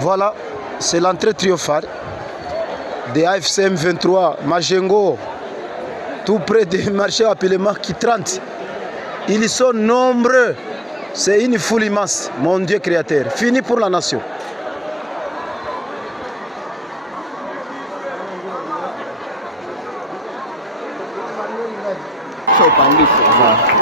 Voilà, c'est l'entrée triomphale des AFC M23 Majengo, tout près du marché appelé Marquis 30. Ils sont nombreux. C'est une foule immense, mon Dieu créateur. Fini pour la nation. Show pandisha.